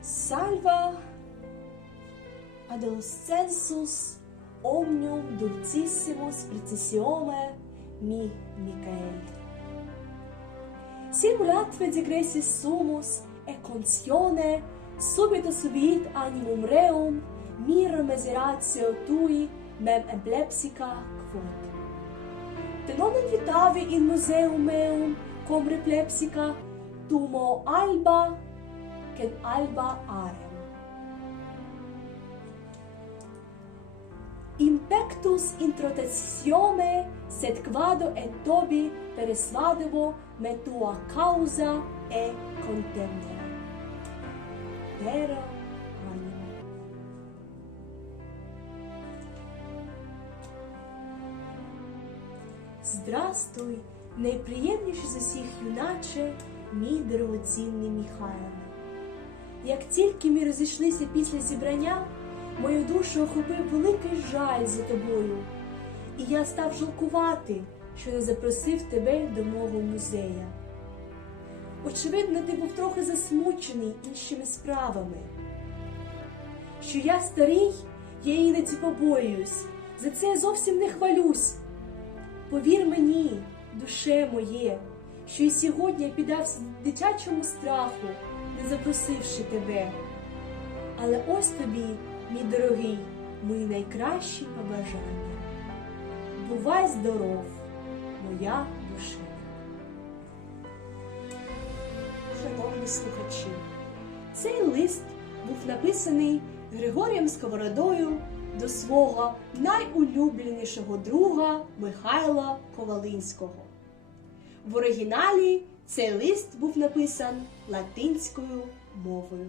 salva ad sensus omnium dulcissimus precisiome mi Michael. Simulatve digressis sumus e consione subito subit animum reum mira meseratio tui mem eplepsica quod. Te non invitavi in museum meum cum replepsica tumo alba ken alba arem. Impectus introtessione sed quado et tobi peresvadevo me tua causa e contendere. Pero anima. Здрастуй, найприємніший з усіх юначе, мій дорогоцінний Міхайле. Як тільки ми розійшлися після зібрання, мою душу охопив великий жаль за тобою, і я став жалкувати, що не запросив тебе до мого музея. Очевидно, ти був трохи засмучений іншими справами. Що я старий, я іноді побоююсь, за це я зовсім не хвалюсь. Повір мені, душе моє, що і сьогодні я піддався дитячому страху, не запросивши тебе. Але ось тобі, мій дорогий, мої найкращі побажання. Бувай здоров, моя душа. Шановні слухачі, цей лист був написаний Григорієм Сковородою до свого найулюбленішого друга Михайла Ковалинського. В оригіналі цей лист був написан латинською мовою.